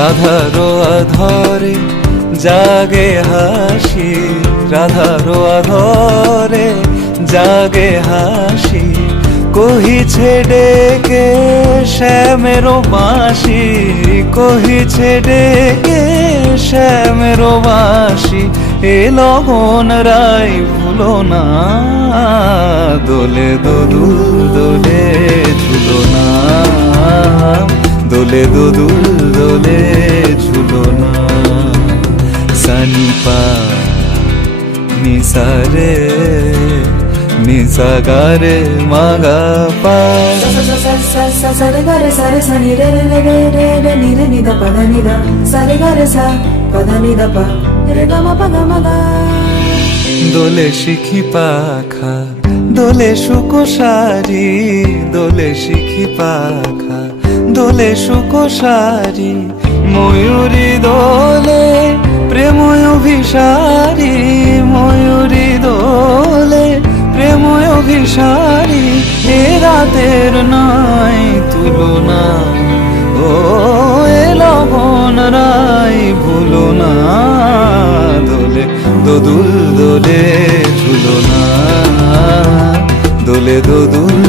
রাধারো আধরে জাগে হাসি, রাধারো আধরে জাগে হাসি, কহিছে ডেকে শ্যামেরো বাঁশি, কহিছে ডেকে শ্যামেরো বাঁশি। এ লগন রাই ভুলো না, দোলে দোদুল দোলে ঝুলো না, দোলে দোদুল দোলে ঝুলো না। সানি পা নিসা রে নিসা গা রে মা গা পা। sa re ga re sa re sa ni re re re re re ni re ni da pa da ni da sa re ga re sa pa da ni da pa re ga ma pa ga ma ga। দোলে শিখি পাখা দোলে সুকোসারি, দোলে শিখি পাখা দোলে সুকোসারি, ময়ূরী দোলে প্রেময় অভিসারী, ময়ূরী দোলে প্রেময় অভিসারী। এ রাতের নাই তুলনা, ও এ লগন রাই ভুলো না, দোলে দোদুল দোলে ঝুলো না, দোলে দোদুল